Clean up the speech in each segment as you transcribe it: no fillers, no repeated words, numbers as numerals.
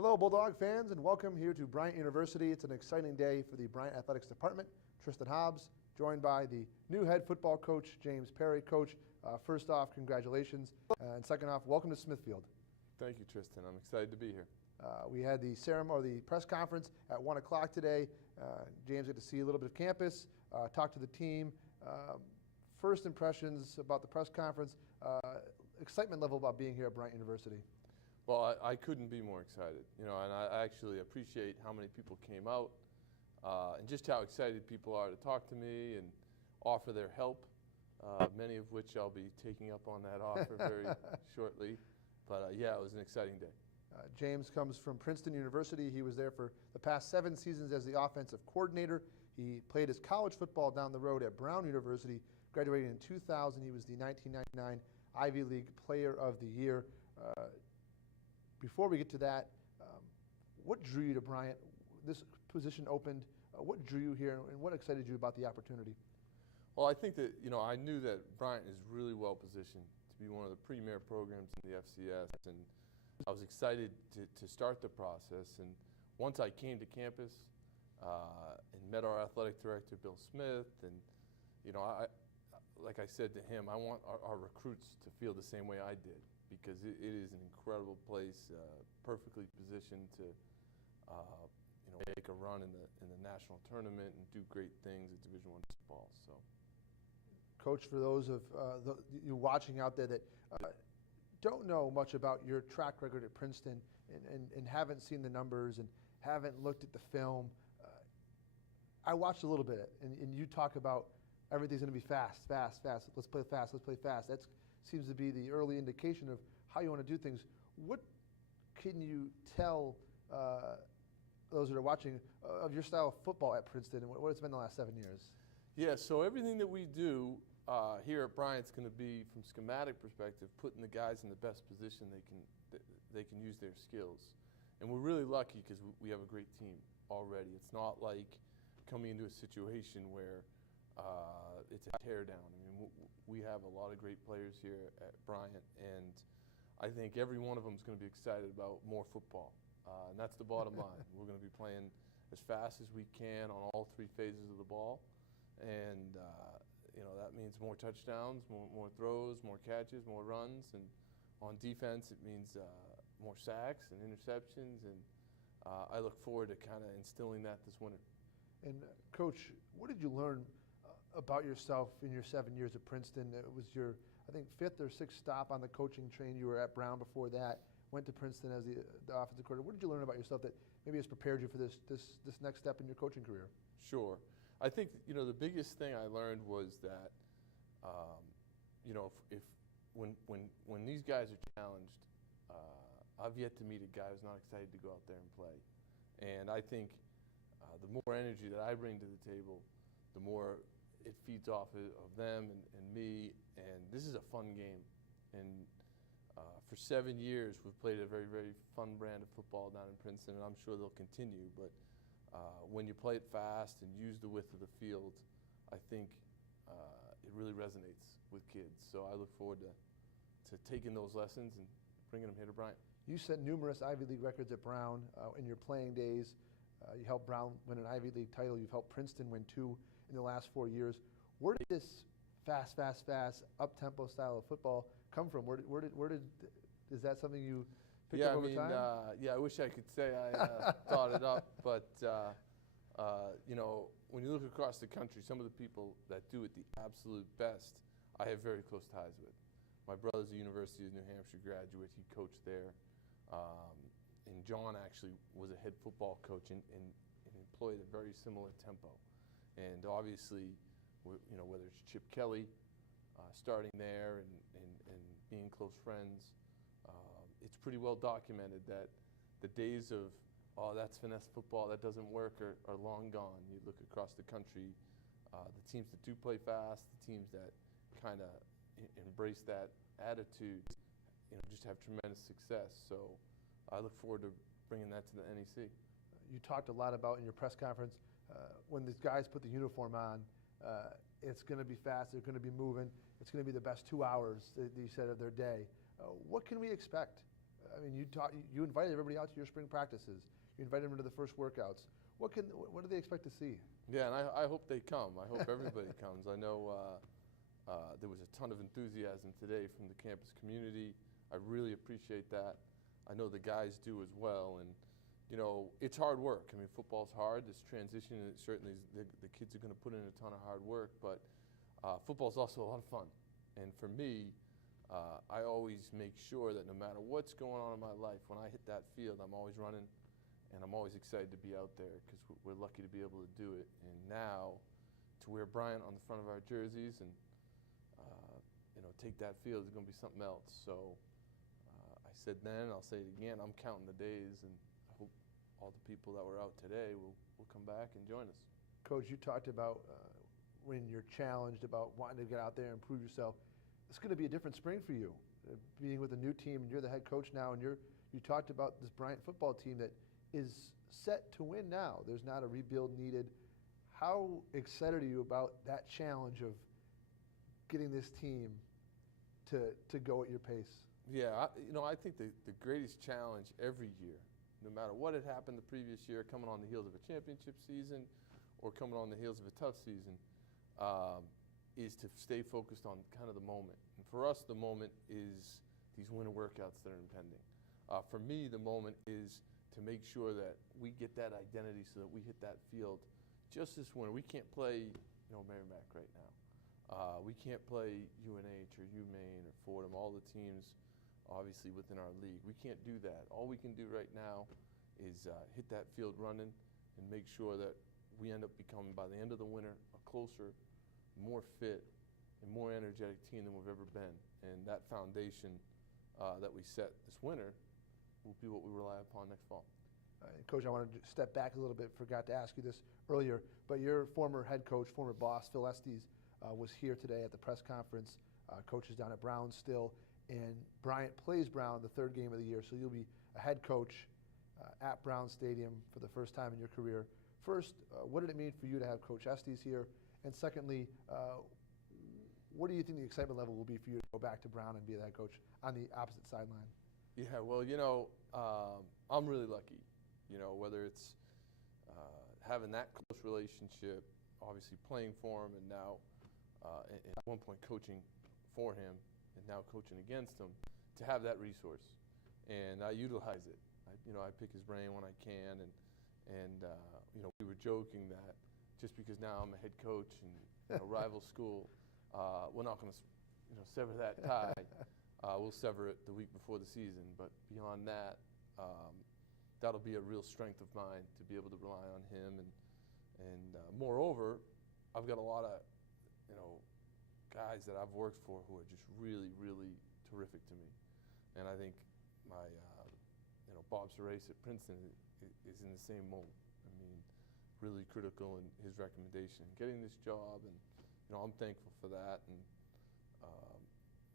Hello, Bulldog fans, and welcome here to Bryant University. It's an exciting day for the Bryant Athletics Department. Tristan Hobbs, joined by the new head football coach, James Perry. Coach, first off, congratulations. And second off, welcome to Smithfield. Thank you, Tristan. I'm excited to be here. We had the ceremony, the press conference at 1 o'clock today. James got to see a little bit of campus, talk to the team. First impressions about the press conference, excitement level about being here at Bryant University. Well, I couldn't be more excited, and I actually appreciate how many people came out and just how excited people are to talk to me and offer their help, many of which I'll be taking up on that offer very shortly. But yeah, it was an exciting day. James comes from Princeton University. He was there for the past 7 seasons as the offensive coordinator. He played his college football down the road at Brown University, graduated in 2000. He was the 1999 Ivy League Player of the Year. Before we get to that, what drew you to Bryant? This position opened. What drew you here, and what excited you about the opportunity? Well, I think that, I knew that Bryant is really well positioned to be one of the premier programs in the FCS, and I was excited to start the process. And once I came to campus and met our athletic director, Bill Smith, and, like I said to him, I want our recruits to feel the same way I did, because it is an incredible place, perfectly positioned to, make a run in the national tournament and do great things at Division I football. So, Coach, for those of you watching out there that don't know much about your track record at Princeton and haven't seen the numbers and haven't looked at the film, I watched a little bit, and you talk about everything's going to be fast. Let's play fast. That seems to be the early indication of how you want to do things. What can you tell those that are watching of your style of football at Princeton and what it's been the last 7 years? Yeah, so everything that we do here at Bryant's going to be, from schematic perspective, putting the guys in the best position they can use their skills. And we're really lucky because we have a great team already. It's not like coming into a situation where it's a tear down. I mean, we have a lot of great players here at Bryant, and I think every one of them is going to be excited about more football. And that's the bottom line. We're going to be playing as fast as we can on all 3 phases of the ball. And, that means more touchdowns, more throws, more catches, more runs. And on defense, it means more sacks and interceptions. And I look forward to kind of instilling that this winter. And, Coach, what did you learn about yourself in your 7 years at Princeton? It was your, I think, 5th or 6th stop on the coaching train. You were at Brown before that, went to Princeton as the offensive coordinator. What did you learn about yourself that maybe has prepared you for this next step in your coaching career? Sure. I think, the biggest thing I learned was that, when these guys are challenged, I've yet to meet a guy who's not excited to go out there and play. And I think the more energy that I bring to the table, the more it feeds off of them and me, and this is a fun game. And for 7 years, we've played a very, very fun brand of football down in Princeton, and I'm sure they'll continue. But when you play it fast and use the width of the field, I think it really resonates with kids. So I look forward to taking those lessons and bringing them here to Bryant. You set numerous Ivy League records at Brown in your playing days. You helped Brown win an Ivy League title. You've helped Princeton win 2 in the last 4 years. Where did this fast, up-tempo style of football come from? Is that something you picked up over time? I wish I could say I thought it up, but when you look across the country, some of the people that do it the absolute best, I have very close ties with. My brother's a University of New Hampshire graduate. He coached there. And John actually was a head football coach and employed a very similar tempo. And obviously, whether it's Chip Kelly starting there and being close friends, it's pretty well documented that the days of, that's finesse football, that doesn't work, are long gone. You look across the country, the teams that do play fast, the teams that kind of embrace that attitude, just have tremendous success. So I look forward to bringing that to the NEC. You talked a lot about in your press conference, when these guys put the uniform on, it's going to be fast, they're going to be moving, it's going to be the best 2 hours that you said of their day. What can we expect I mean, you invited everybody out to your spring practices. You invited them to the first workouts. What do they expect to see? Yeah, and I hope they come. I hope everybody comes. I know there was a ton of enthusiasm today from the campus community. I really appreciate that. I know the guys do as well. And, you know, it's hard work. I mean, football's hard. This transition, certainly the kids are going to put in a ton of hard work, but football's also a lot of fun. And for me, I always make sure that no matter what's going on in my life, when I hit that field, I'm always running, and I'm always excited to be out there because we're lucky to be able to do it. And now to wear Bryant on the front of our jerseys and you know, take that field is going to be something else. So I said then, I'll say it again, I'm counting the days, and I hope all the people that were out today will come back and join us. Coach, you talked about when you're challenged about wanting to get out there and prove yourself. It's going to be a different spring for you, being with a new team, and you're the head coach now, and you talked about this Bryant football team that is set to win now. There's not a rebuild needed. How excited are you about that challenge of getting this team to go at your pace? Yeah, you know, I think the greatest challenge every year, no matter what had happened the previous year, coming on the heels of a championship season or coming on the heels of a tough season, is to stay focused on kind of the moment. And for us, the moment is these winter workouts that are impending. For me, the moment is to make sure that we get that identity so that we hit that field just this winter. We can't play, you know, Merrimack right now. We can't play UNH or UMaine or Fordham, all the teams obviously within our league. We can't do that. All we can do right now is hit that field running and make sure that we end up becoming, by the end of the winter, a closer, more fit, and more energetic team than we've ever been. And that foundation that we set this winter will be what we rely upon next fall. Coach, I wanted to step back a little bit. Forgot to ask you this earlier, but your former head coach, former boss, Phil Estes, was here today at the press conference. Coaches down at Brown still, and Bryant plays Brown the third game of the year, so you'll be a head coach at Brown Stadium for the first time in your career. First, what did it mean for you to have Coach Estes here? And secondly, what do you think the excitement level will be for you to go back to Brown and be the head coach on the opposite sideline? Yeah, well, you know, I'm really lucky, you know, whether it's having that close relationship, obviously playing for him, and now at one point coaching for him and now coaching against him, to have that resource. And I utilize it. You know, I pick his brain when I can, and you know, we were joking that just because now I'm a head coach in a rival school, we're not going to, you know, sever that tie. We'll sever it the week before the season, but beyond that, that'll be a real strength of mine to be able to rely on him. And moreover, I've got a lot of, you know, guys that I've worked for who are just really, really terrific to me. And I think my, you know, Bob Serace at Princeton is in the same mold. I mean, really critical in his recommendation, getting this job, and you know, I'm thankful for that. And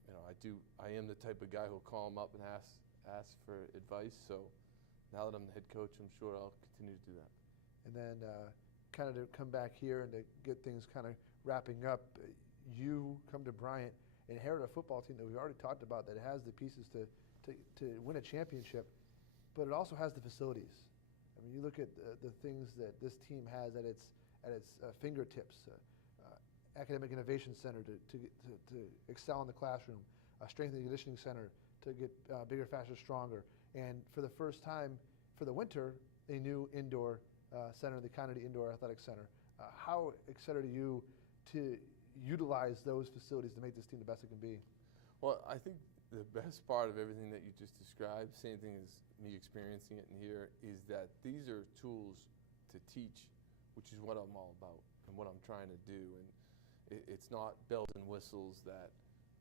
you know, I am the type of guy who'll call him up and ask for advice. So now that I'm the head coach, I'm sure I'll continue to do that. And then kind of to come back here and to get things kind of wrapping up, you come to Bryant, inherit a football team that we've already talked about that has the pieces to win a championship, but it also has the facilities. I mean, you look at the things that this team has at its fingertips. Academic Innovation Center to excel in the classroom, a strength and conditioning center to get bigger, faster, stronger, and for the first time for the winter, a new indoor center, the Kennedy Indoor Athletic Center. How excited are you to utilize those facilities to make this team the best it can be? Well, I think the best part of everything that you just described, same thing as me experiencing it in here, is that these are tools to teach, which is what I'm all about and what I'm trying to do. And it's not bells and whistles that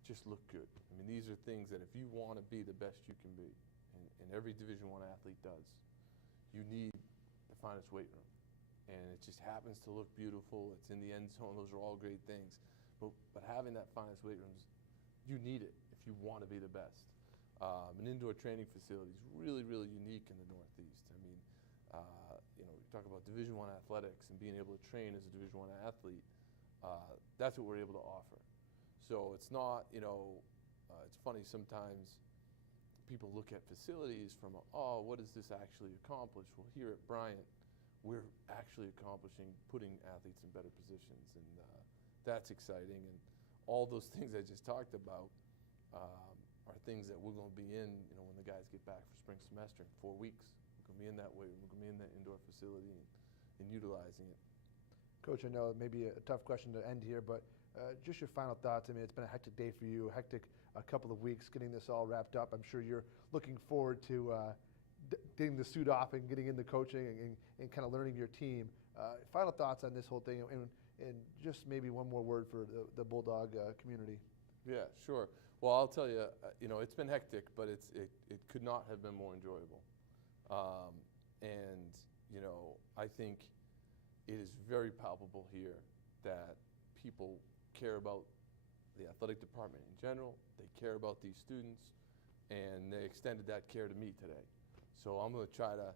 just look good. I mean, these are things that if you want to be the best you can be, and every Division I athlete does, you need the finest weight room. And it just happens to look beautiful. It's in the end zone. Those are all great things. But having that finest weight room, you need it if you want to be the best. An indoor training facility is really, really unique in the Northeast. I mean, you know, you talk about Division I athletics and being able to train as a Division I athlete. That's what we're able to offer. So it's not, you know, it's funny sometimes people look at facilities from, oh, what does this actually accomplish? Well, here at Bryant, we're actually accomplishing putting athletes in better positions, and that's exciting. And all those things I just talked about are things that we're going to be in, when the guys get back for spring semester in 4 weeks. We're going to be in that weight room. We're going to be in that indoor facility and utilizing it. Coach, I know it may be a tough question to end here, but just your final thoughts. I mean, it's been a hectic day for you, a hectic couple of weeks getting this all wrapped up. I'm sure you're looking forward to getting the suit off and getting into coaching and kind of learning your team. Final thoughts on this whole thing, and just maybe one more word for the Bulldog community. Yeah, sure. Well, I'll tell you, it's been hectic, but it could not have been more enjoyable. And I think it is very palpable here that people care about the athletic department in general. They care about these students, and they extended that care to me today. So I'm going to try to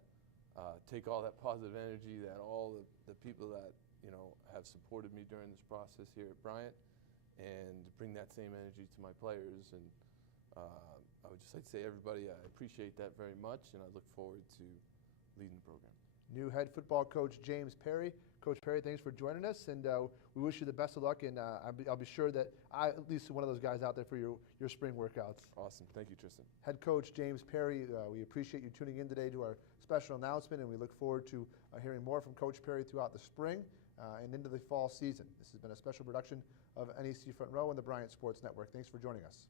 take all that positive energy that all the people that have supported me during this process here at Bryant, and bring that same energy to my players. And I would just like to say, everybody, I appreciate that very much, and I look forward to leading the program. New head football coach James Perry. Coach Perry, thanks for joining us, and we wish you the best of luck, and I'll be sure that I at least one of those guys out there for your spring workouts. Awesome. Thank you, Tristan. Head coach James Perry, we appreciate you tuning in today to our special announcement, and we look forward to hearing more from Coach Perry throughout the spring and into the fall season. This has been a special production of NEC Front Row and the Bryant Sports Network. Thanks for joining us.